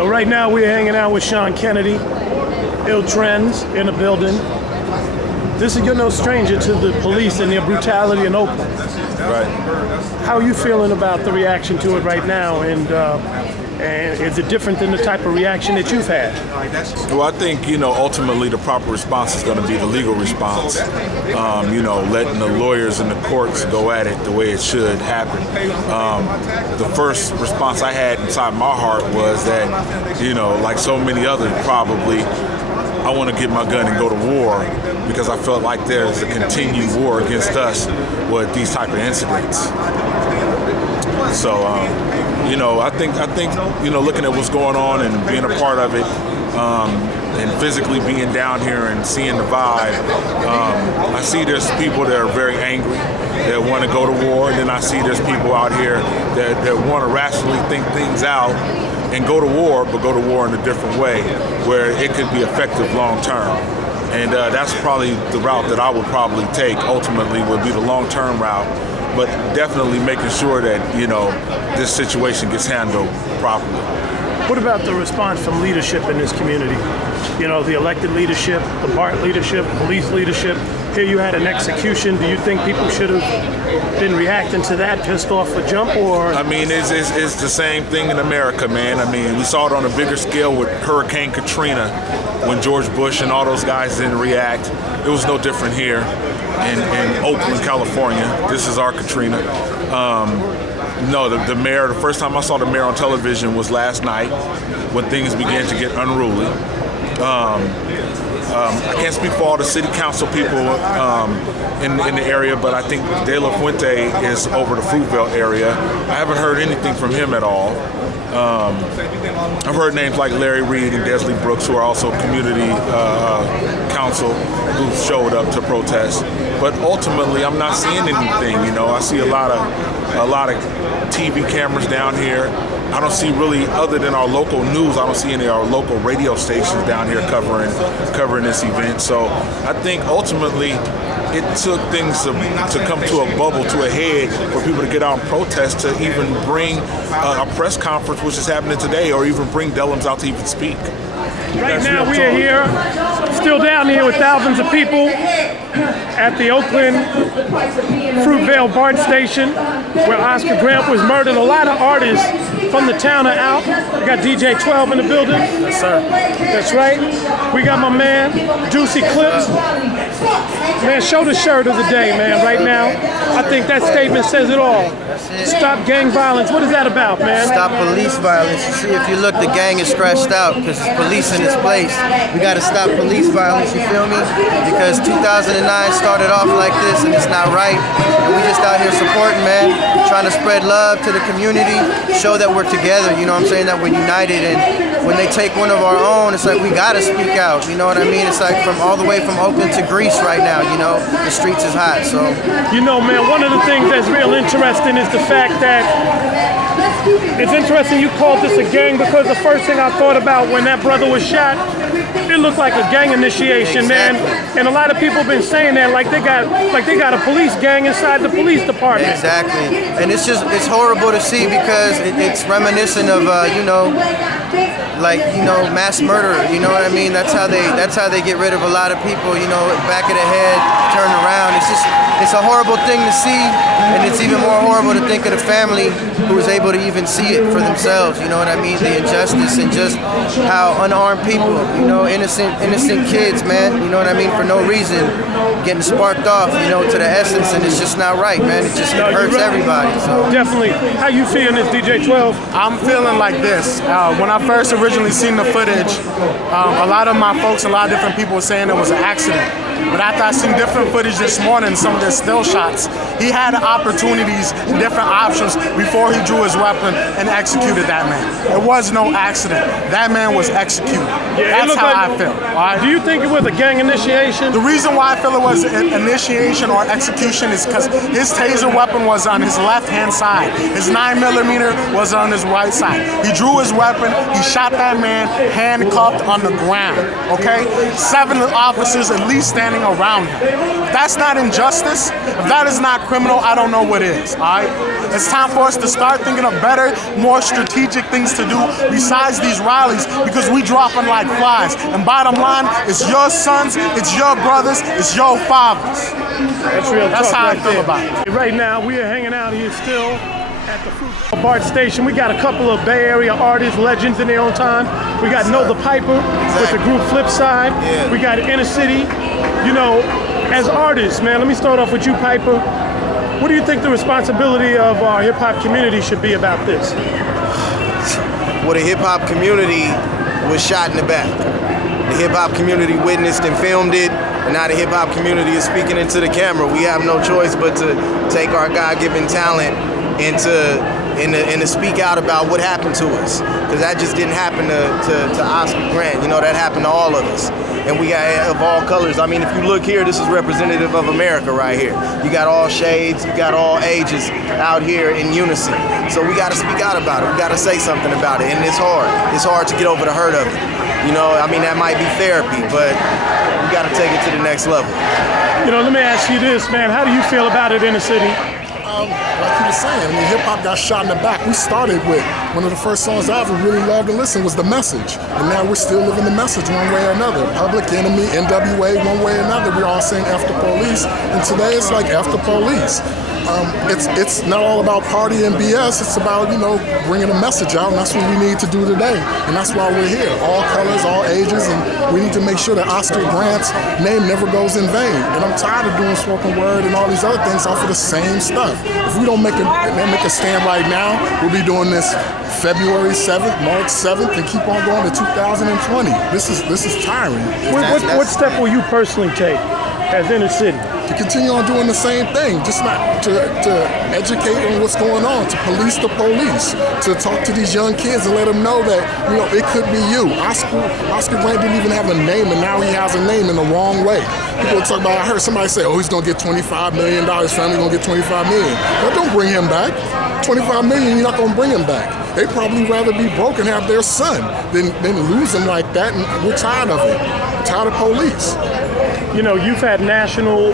Yo, right now we're hanging out with Sean Kennedy, Ill Trends in the building. You're no stranger to the police and their brutality in Oakland. Right. How are you feeling about the reaction to it right now? And is it different than the type of reaction that you've had? Well, I think, ultimately the proper response is going to be the legal response. Letting the lawyers and the courts go at it the way it should happen. The first response I had inside my heart was that, like so many others probably, I want to get my gun and go to war because I felt like there's a continued war against us with these type of incidents. So, I think, looking at what's going on and being a part of it, and physically being down here and seeing the vibe, I see there's people that are very angry that want to go to war, and then I see there's people out here that want to rationally think things out and go to war, but go to war in a different way where it could be effective long term. And that's probably the route that I would probably take ultimately, would be the long-term route, but definitely making sure that, this situation gets handled properly. What about the response from leadership in this community? The elected leadership, the BART leadership, police leadership. Here you had an execution. Do you think people should have been reacting to that, pissed off for jump, or? I mean, it's the same thing in America, man. I mean, we saw it on a bigger scale with Hurricane Katrina when George Bush and all those guys didn't react. It was no different here in Oakland, California. This is our Katrina. The mayor, the first time I saw the mayor on television was last night when things began to get unruly. I can't speak for all the city council people in the area, but I think De La Fuente is over the Fruitvale area. I haven't heard anything from him at all. I've heard names like Larry Reed and Desley Brooks, who are also community council, who showed up to protest. But ultimately, I'm not seeing anything. I see a lot of TV cameras down here. I don't see really, other than our local news, I don't see any of our local radio stations down here covering this event. So I think ultimately it took things to come to a bubble, to a head, for people to get out and protest, to even bring a press conference, which is happening today, or even bring Dellums out to even speak. Right now we are here, still down here with thousands of people at the Oakland Fruitvale BART station where Oscar Grant was murdered. A lot of artists from the town are out. We got DJ 12 in the building. Yes, sir. That's right. We got my man, Deuce Eclipse. Man, show the shirt of the day, man, right now. I think that statement says it all. Stop gang violence. What is that about, man? Stop police violence. You see, if you look, the gang is scratched out because it's police in its place. We got to stop police violence, you feel me? Because 2009 started off like this and it's not right. And we just out here supporting, man, trying to spread love to the community, show that we're together, you know what I'm saying, that we're united. And when they take one of our own, it's like we got to speak out, you know what I mean? It's like from all the way from Oakland to Greece right now, the streets is hot, so. Man, one of the things that's real interesting is the fact that it's interesting you called this a gang, because the first thing I thought about when that brother was shot, it looked like a gang initiation, man. And a lot of people have been saying that like they got a police gang inside the police department. Exactly, and it's horrible to see because it's reminiscent of mass murder. You know what I mean? That's how they get rid of a lot of people. Back of the head, turn around. It's a horrible thing to see, and it's even more horrible to think of the family who was able to even see it for themselves. You know what I mean? The injustice and just how unarmed people, innocent kids, man. You know what I mean? For no reason, getting sparked off, to the essence, and it's just not right, man. It hurts everybody. So definitely. How you feeling this, DJ 12? I'm feeling like this. When I first originally seen the footage, a lot of my folks, a lot of different people were saying it was an accident. But after I seen different footage this morning, some of the still shots, he had opportunities and different options before he drew his weapon and executed that man. It was no accident. That man was executed. Yeah, that's how I feel. All right? Do you think it was a gang initiation? The reason why I feel it was an initiation or execution is because his taser weapon was on his left-hand side. His 9mm was on his right side. He drew his weapon. He shot that man handcuffed on the ground. Okay? 7 officers at least standing around him. If that's not injustice, if that is not criminal, I don't know what is. All right? It's time for us to start thinking of better better, more strategic things to do besides these rallies, because we dropping like flies. And bottom line, it's your sons, it's your brothers, it's your fathers. That's real talk. That's how right I feel there. about it. Right now, we are hanging out here still at the Fruit BART station. We got a couple of Bay Area artists, legends in their own time. We got Know the Piper with the group Flipside. Yeah. We got Inner City. You know, as artists, man, let me start off with you, Piper. What do you think the responsibility of our hip hop community should be about this? Well, the hip hop community was shot in the back. The hip hop community witnessed and filmed it, and now the hip hop community is speaking into the camera. We have no choice but to take our God-given talent and to speak out about what happened to us, because that just didn't happen to Oscar Grant. You know, that happened to all of us, and we got of all colors. I mean, if you look here, this is representative of America right here. You got all shades, you got all ages out here in unison. So we got to speak out about it. We got to say something about it, and it's hard. It's hard to get over the hurt of it. You know, I mean, that might be therapy, but we got to take it to the next level. You know, let me ask you this, man. How do you feel about it in the city? Like he was saying, when hip hop got shot in the back, we started with one of the first songs I ever really loved and listened was The Message. And now we're still living the message one way or another. Public Enemy, NWA, one way or another. We're all saying F the police. And today it's like F the police. It's not all about party and BS. It's about, you know, bringing a message out, and that's what we need to do today. And that's why we're here. All colors, all ages, and we need to make sure that Oscar Grant's name never goes in vain. And I'm tired of doing spoken word and all these other things off of the same stuff. If we don't make a stand right now, we'll be doing this February 7th, March 7th, and keep on going to 2020. This is tiring. What step will you personally take as Inner City? To continue on doing the same thing, just not to educate on what's going on, to police the police, to talk to these young kids and let them know that, you know, it could be you. Oscar Grant didn't even have a name, and now he has a name in the wrong way. People talk about, I heard somebody say, oh, he's gonna get $25 million, his family gonna get $25 million. That don't bring him back. $25 million, you're not gonna bring him back. They'd probably rather be broke and have their son than lose him like that, and we're tired of it. We're tired of police. You know, you've had national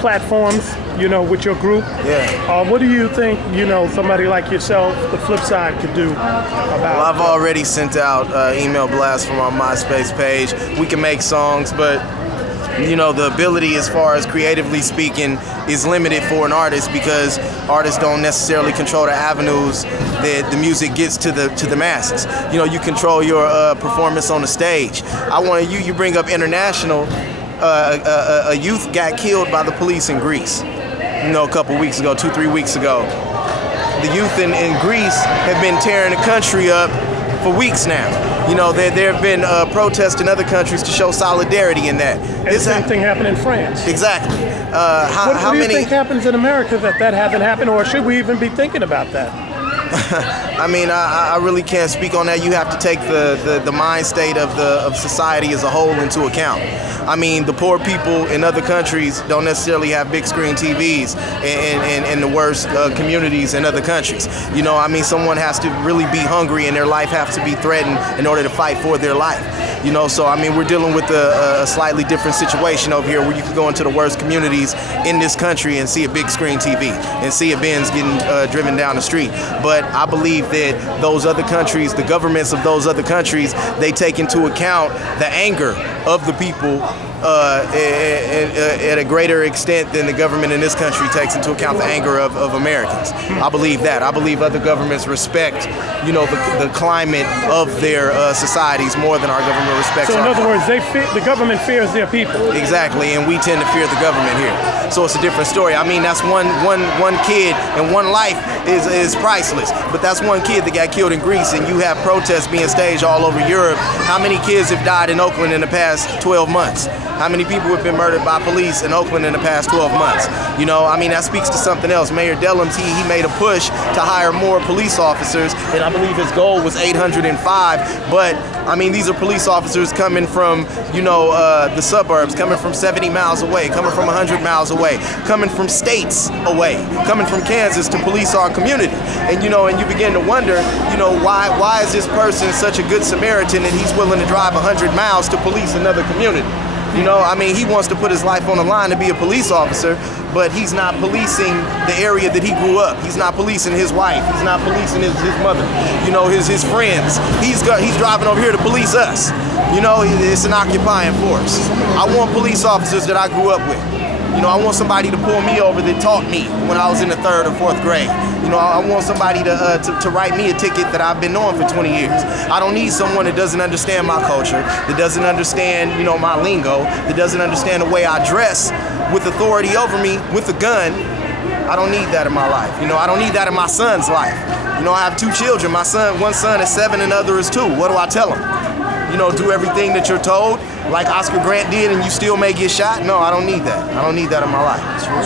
platforms, you know, with your group. Yeah. What do you think, you know, somebody like yourself, the Flipside, could do about Well, I've already sent out email blasts from our MySpace page. We can make songs, but you know, the ability as far as creatively speaking is limited for an artist, because artists don't necessarily control the avenues that the music gets to the masses. You know, you control your performance on the stage. You bring up international. A youth got killed by the police in Greece, you know, a couple weeks ago, 2-3 weeks ago. The youth in Greece have been tearing the country up for weeks now. You know, there have been protests in other countries to show solidarity in that. And the same thing happened in France. Exactly. What do you think happens in America that hasn't happened, or should we even be thinking about that? I mean, I really can't speak on that. You have to take the mind state of society as a whole into account. I mean, the poor people in other countries don't necessarily have big screen TVs in the worst communities in other countries. You know, I mean, someone has to really be hungry and their life has to be threatened in order to fight for their life. You know, so I mean, we're dealing with a slightly different situation over here, where you can go into the worst communities in this country and see a big screen TV and see a Benz getting driven down the street. But I believe that those other countries, the governments of those other countries, they take into account the anger of the people at a greater extent than the government in this country takes into account the anger of Americans. I believe that. I believe other governments respect, you know, the climate of their societies more than our government respects. So in other words, the government fears their people. Exactly, and we tend to fear the government here. So it's a different story. I mean, that's one kid and one life is priceless. But that's one kid that got killed in Greece, and you have protests being staged all over Europe. How many kids have died in Oakland in the past 12 months? How many people have been murdered by police in Oakland in the past 12 months? You know, I mean, that speaks to something else. Mayor Dellums, he made a push to hire more police officers, and I believe his goal was 805. But I mean, these are police officers coming from, you know, the suburbs, coming from 70 miles away, coming from 100 miles away, coming from states away, coming from Kansas to police our community. And you know, and you begin to wonder, you know, why is this person such a good Samaritan and he's willing to drive 100 miles to police another community? You know, I mean, he wants to put his life on the line to be a police officer, but he's not policing the area that he grew up. He's not policing his wife. He's not policing his mother. You know, his friends. He's driving over here to police us. You know, it's an occupying force. I want police officers that I grew up with. You know, I want somebody to pull me over that taught me when I was in the 3rd or 4th grade. You know, I want somebody to write me a ticket that I've been on for 20 years. I don't need someone that doesn't understand my culture, that doesn't understand, you know, my lingo, that doesn't understand the way I dress with authority over me with a gun. I don't need that in my life. You know, I don't need that in my son's life. You know, I have 2 children. My son, one son is 7 and the other is 2. What do I tell him? You know, do everything that you're told, like Oscar Grant did, and you still may get shot? No, I don't need that. I don't need that in my life.